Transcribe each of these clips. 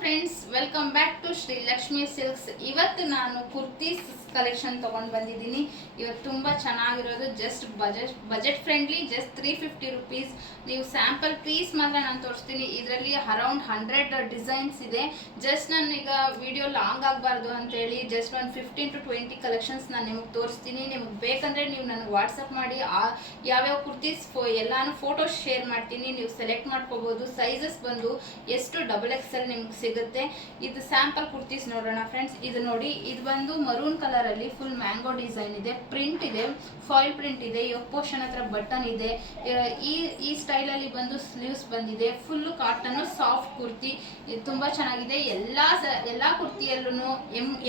Friends, welcome back to Shri Lakshmi silks. ಇವತ್ತು ನಾನು kurtis collection ತೊಗೊಂಡು ಬಂದಿದ್ದೀನಿ. ಇವತ್ತು ತುಂಬ ಚೆನ್ನಾಗಿರೋದು, just budget friendly, just 350 rupees. ನೀವು ಸ್ಯಾಂಪಲ್ ಪೀಸ್ ಮಾತ್ರ ನಾನು ತೋರಿಸ್ತೀನಿ. ಇದರಲ್ಲಿ ಅರೌಂಡ್ 100 ಡಿಸೈನ್ಸ್ ಇದೆ. ಜಸ್ಟ್ ನಾನು ಈಗ ವಿಡಿಯೋ ಲಾಂಗ್ ಆಗಬಾರ್ದು ಅಂತೇಳಿ ಜಸ್ಟ್ ಒಂದು 15 to 20 ಕಲೆಕ್ಷನ್ಸ್ ನಾನು ನಿಮಗೆ ತೋರಿಸ್ತೀನಿ. ನಿಮಗೆ ಬೇಕಂದರೆ ನೀವು ನನಗೆ ವಾಟ್ಸಪ್ ಮಾಡಿ ಯಾವ್ಯಾವ ಕುರ್ತೀಸ್ ಎಲ್ಲಾನು ಫೋಟೋಸ್ ಶೇರ್ ಮಾಡ್ತೀನಿ. ನೀವು ಸೆಲೆಕ್ಟ್ ಮಾಡ್ಕೋಬೋದು. ಸೈಜಸ್ ಬಂದು ಎಷ್ಟು XXL ನಿಮ್ಗೆ ಸಿಗುತ್ತೆ. ಇದು ಸ್ಯಾಂಪಲ್ ಕುರ್ತೀಸ್ ನೋಡೋಣ ಫ್ರೆಂಡ್ಸ್. ಇದು ನೋಡಿ, ಇದು ಬಂದು ಮರೂನ್ ಕಲರ್ ಅಲ್ಲಿ ಫುಲ್ ಮ್ಯಾಂಗೋ ಡಿಸೈನ್ ಇದೆ, ಪ್ರಿಂಟ್ ಇದೆ, ಫಾಯಿಲ್ ಪ್ರಿಂಟ್ ಇದೆ, ಯೋಗ್ ಪೋರ್ಷನ್ ಹತ್ರ ಬಟನ್ ಇದೆ. ಈ ಸ್ಟೈಲ್ ಅಲ್ಲಿ ಬಂದು ಸ್ಲೀವ್ಸ್ ಬಂದಿದೆ. ಫುಲ್ ಕಾಟನ್ ಸಾಫ್ಟ್ ಕುರ್ತಿ, ಇದು ತುಂಬಾ ಚೆನ್ನಾಗಿದೆ. ಎಲ್ಲಾ ಕುರ್ತಿಯಲ್ಲೂ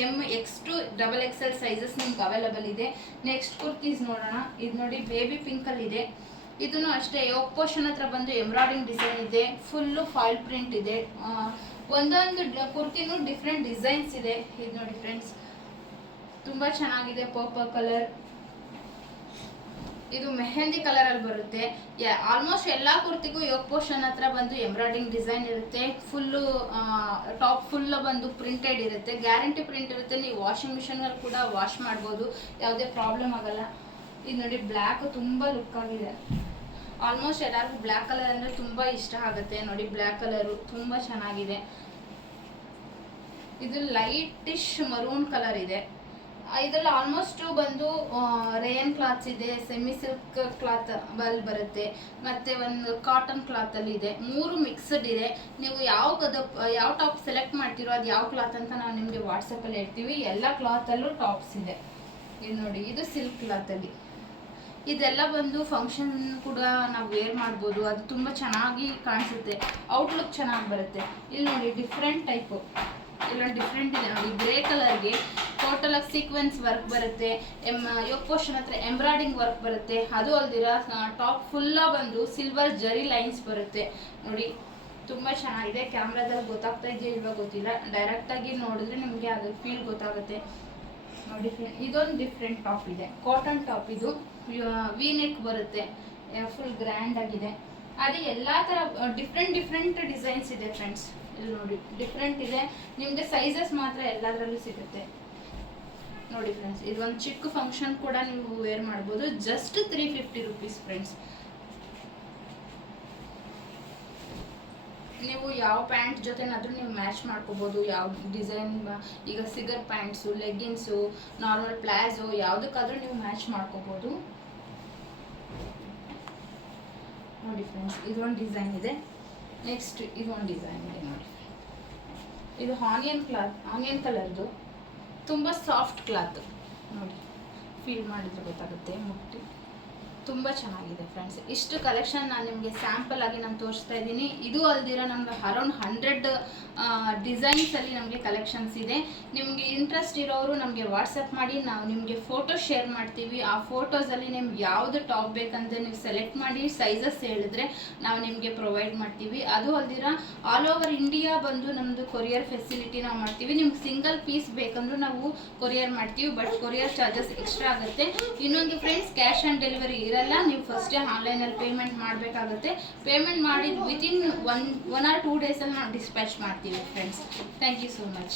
MX to XXL ಸೈಜಸ್ ನಿಮ್ಗೆ ಅವೈಲಬಲ್ ಇದೆ. ನೆಕ್ಸ್ಟ್ ಕುರ್ತೀಸ್ ನೋಡೋಣ. ಇದು ನೋಡಿ, ಬೇಬಿ ಪಿಂಕ್ ಅಲ್ಲಿ ಇದೆ. ಇದನ್ನು ಅಷ್ಟೇ, ಯೋಗ್ ಪೋರ್ಷನ್ ಹತ್ರ ಬಂದು ಎಂಬ್ರಾಯ್ಡಿಂಗ್ ಡಿಸೈನ್ ಇದೆ, ಫುಲ್ಲು ಫಾಯಿಲ್ ಪ್ರಿಂಟ್ ಇದೆ. ಒಂದೊಂದು ಕುರ್ತಿನೂ ಡಿಫ್ರೆಂಟ್ ಡಿಸೈನ್ಸ್ ಇದೆ. ಇದು ನೋಡಿ ಫ್ರೆಂಡ್ಸ್, ತುಂಬ ಚೆನ್ನಾಗಿದೆ. ಪರ್ಪಲ್ ಕಲರ್, ಇದು ಮೆಹಂದಿ ಕಲರ್ ಅಲ್ಲಿ ಬರುತ್ತೆ. ಆಲ್ಮೋಸ್ಟ್ ಎಲ್ಲಾ ಕುರ್ತಿಗೂ ಯೋಗ್ ಪೋರ್ಷನ್ ಹತ್ರ ಬಂದು ಎಂಬ್ರಾಯ್ಡಿಂಗ್ ಡಿಸೈನ್ ಇರುತ್ತೆ. ಫುಲ್ಲು ಟಾಪ್ ಫುಲ್ ಬಂದು ಪ್ರಿಂಟೆಡ್ ಇರುತ್ತೆ, ಗ್ಯಾರಂಟಿ ಪ್ರಿಂಟ್ ಇರುತ್ತೆ. ನೀವು ವಾಷಿಂಗ್ ಮಿಷನ್ ಅಲ್ಲಿ ಕೂಡ ವಾಶ್ ಮಾಡ್ಬೋದು, ಯಾವುದೇ ಪ್ರಾಬ್ಲಮ್ ಆಗಲ್ಲ. ಇದು ನೋಡಿ, ಬ್ಲ್ಯಾಕ್ ತುಂಬ ಲುಕ್ ಆಗಿದೆ. ಆಲ್ಮೋಸ್ಟ್ ಎಲ್ಲರಿಗೂ ಬ್ಲ್ಯಾಕ್ ಕಲರ್ ಅಂದರೆ ತುಂಬ ಇಷ್ಟ ಆಗುತ್ತೆ. ನೋಡಿ, ಬ್ಲ್ಯಾಕ್ ಕಲರು ತುಂಬ ಚೆನ್ನಾಗಿದೆ. ಇದು ಲೈಟಿಶ್ ಮರೂನ್ ಕಲರ್ ಇದೆ. ಇದರಲ್ಲಿ ಆಲ್ಮೋಸ್ಟ್ ಬಂದು ರೇಯನ್ ಕ್ಲಾತ್ಸ್ ಇದೆ, ಸೆಮಿ ಸಿಲ್ಕ್ ಕ್ಲಾತ್ ಅಲ್ಲಿ ಬರುತ್ತೆ, ಮತ್ತೆ ಒಂದು ಕಾಟನ್ ಕ್ಲಾತ್ ಅಲ್ಲಿ ಇದೆ. ಮೂರು ಮಿಕ್ಸ್ಡ್ ಇದೆ. ನೀವು ಯಾವ ಟಾಪ್ ಸೆಲೆಕ್ಟ್ ಮಾಡ್ತೀರೋ ಅದು ಯಾವ ಕ್ಲಾತ್ ಅಂತ ನಾವು ನಿಮಗೆ ವಾಟ್ಸಪ್ಪಲ್ಲಿ ಹೇಳ್ತೀವಿ. ಎಲ್ಲ ಕ್ಲಾತಲ್ಲೂ ಟಾಪ್ಸ್ ಇದೆ. ಇದು ನೋಡಿ, ಇದು ಸಿಲ್ಕ್ ಕ್ಲಾತ್ ಅಲ್ಲಿ. ಇದೆಲ್ಲ ಬಂದು ಫಂಕ್ಷನ್ ಕೂಡ ನಾವು ವೇರ್ ಮಾಡ್ಬೋದು. ಅದು ತುಂಬ ಚೆನ್ನಾಗಿ ಕಾಣಿಸುತ್ತೆ, ಔಟ್ಲುಕ್ ಚೆನ್ನಾಗಿ ಬರುತ್ತೆ. ಇಲ್ಲಿ ನೋಡಿ, ಡಿಫ್ರೆಂಟ್ ಟೈಪು, ಇಲ್ಲೊಂದು ಡಿಫ್ರೆಂಟ್ ಇದೆ ನೋಡಿ. ಗ್ರೇ ಕಲರ್ಗೆ ಟೋಟಲ್ ಆಗಿ ಸೀಕ್ವೆನ್ಸ್ ವರ್ಕ್ ಬರುತ್ತೆ. ಯೋಗ್ ಪೋರ್ಷನ್ ಹತ್ರ ಎಂಬ್ರಾಯ್ಡಿಂಗ್ ವರ್ಕ್ ಬರುತ್ತೆ. ಅದು ಅಲ್ದಿರ ಟಾಪ್ ಫುಲ್ಲ ಬಂದು ಸಿಲ್ವರ್ ಜರಿ ಲೈನ್ಸ್ ಬರುತ್ತೆ. ನೋಡಿ, ತುಂಬ ಚೆನ್ನಾಗಿದೆ. ಕ್ಯಾಮ್ರಾದಲ್ಲಿ ಗೊತ್ತಾಗ್ತಾ ಇದೆಯಾ ಇವಾಗ ಗೊತ್ತಿಲ್ಲ, ಡೈರೆಕ್ಟಾಗಿ ನೋಡಿದ್ರೆ ನಿಮಗೆ ಅದ್ರ ಫೀಲ್ ಗೊತ್ತಾಗುತ್ತೆ. ನೋಡಿ, ಇದೊಂದು ಡಿಫ್ರೆಂಟ್ ಟಾಪ್ ಇದೆ, ಕಾಟನ್ ಟಾಪ್. ಇದು ವಿ ನೆಕ್ ಬರುತ್ತೆ, ಫುಲ್ ಗ್ರ್ಯಾಂಡ್ ಆಗಿದೆ. ಅದೇ ಎಲ್ಲ ಥರ ಡಿಫ್ರೆಂಟ್ ಡಿಸೈನ್ಸ್ ಇದೆ ಫ್ರೆಂಡ್ಸ್. ಇಲ್ಲಿ ನೋಡಿ, ಡಿಫ್ರೆಂಟ್ ಇದೆ. ನಿಮಗೆ ಸೈಜಸ್ ಮಾತ್ರ ಎಲ್ಲದರಲ್ಲೂ ಸಿಗುತ್ತೆ. ನೋಡಿ ಫ್ರೆಂಡ್ಸ್, ಇದೊಂದು ಚಿಕ್ಕ ಫಂಕ್ಷನ್ ಕೂಡ ನೀವು ವೇರ್ ಮಾಡ್ಬೋದು. Just 350 rupees friends. ನೀವು ಯಾವ ಪ್ಯಾಂಟ್ ಜೊತೆನಾದರೂ ನೀವು ಮ್ಯಾಚ್ ಮಾಡ್ಕೋಬೋದು. ಯಾವ ಡಿಸೈನ್, ಈಗ cigar pants, leggings, normal palazzo, ಯಾವುದಕ್ಕಾದ್ರೂ ನೀವು ಮ್ಯಾಚ್ ಮಾಡ್ಕೋಬೋದು. ನೋಡಿ ಫ್ರೆಂಡ್ಸ್, ಇದೊಂದು ಡಿಸೈನ್ ಇದೆ. ನೆಕ್ಸ್ಟ್ ಇದೊಂದು ಡಿಸೈನ್ ಇದೆ ನೋಡಿ. ಇದು ಆನಿಯನ್ ಕಲರ್ದು, ತುಂಬ ಸಾಫ್ಟ್ ಕ್ಲಾತ್. ನೋಡಿ, ಫೀಲ್ ಮಾಡಿದ್ರೆ ಗೊತ್ತಾಗುತ್ತೆ, ಮುಟ್ಟಿ ತುಂಬ ಚೆನ್ನಾಗಿದೆ ಫ್ರೆಂಡ್ಸ್. ಇಷ್ಟು ಕಲೆಕ್ಷನ್ ನಾನು ನಿಮಗೆ ಸ್ಯಾಂಪಲ್ ಆಗಿ ನಾನು ತೋರಿಸ್ತಾ ಇದ್ದೀನಿ. ಇದು ಅಲ್ದಿರ ನಮ್ಗೆ ಅರೌಂಡ್ 100 ಡಿಸೈನ್ಸಲ್ಲಿ ನಮಗೆ ಕಲೆಕ್ಷನ್ಸ್ ಇದೆ. ನಿಮಗೆ ಇಂಟ್ರೆಸ್ಟ್ ಇರೋರು ನಮಗೆ ವಾಟ್ಸಪ್ ಮಾಡಿ, ನಾವು ನಿಮಗೆ ಫೋಟೋ ಶೇರ್ ಮಾಡ್ತೀವಿ. ಆ ಫೋಟೋಸಲ್ಲಿ ನಿಮ್ಗೆ ಯಾವುದು ಟಾಪ್ ಬೇಕಂತ ನೀವು ಸೆಲೆಕ್ಟ್ ಮಾಡಿ ಸೈಜಸ್ ಹೇಳಿದ್ರೆ ನಾವು ನಿಮಗೆ ಪ್ರೊವೈಡ್ ಮಾಡ್ತೀವಿ. ಅದು ಅಲ್ದಿರ ಆಲ್ ಓವರ್ ಇಂಡಿಯಾ ಬಂದು ನಮ್ಮದು ಕೊರಿಯರ್ ಫೆಸಿಲಿಟಿ ನಾವು ಮಾಡ್ತೀವಿ. ನಿಮ್ಗೆ ಸಿಂಗಲ್ ಪೀಸ್ ಬೇಕಂದ್ರೂ ನಾವು ಕೊರಿಯರ್ ಮಾಡ್ತೀವಿ, ಬಟ್ ಕೊರಿಯರ್ ಚಾರ್ಜಸ್ ಎಕ್ಸ್ಟ್ರಾ ಆಗುತ್ತೆ. ಇನ್ನೊಂದು ಫ್ರೆಂಡ್ಸ್, ಕ್ಯಾಶ್ ಆನ್ ಡೆಲಿವರಿ ಇರಲ್ಲ. ನೀವು ಫಸ್ಟೇ ಆನ್ಲೈನಲ್ಲಿ ಪೇಮೆಂಟ್ ಮಾಡಬೇಕಾಗುತ್ತೆ. ಪೇಮೆಂಟ್ ಮಾಡಿ ವಿತಿನ್ 1 or 2 ಡೇಸಲ್ಲಿ ನಾವು ಡಿಸ್ಪ್ಯಾಚ್ ಮಾಡ್ತೀವಿ friends. Thank you so much.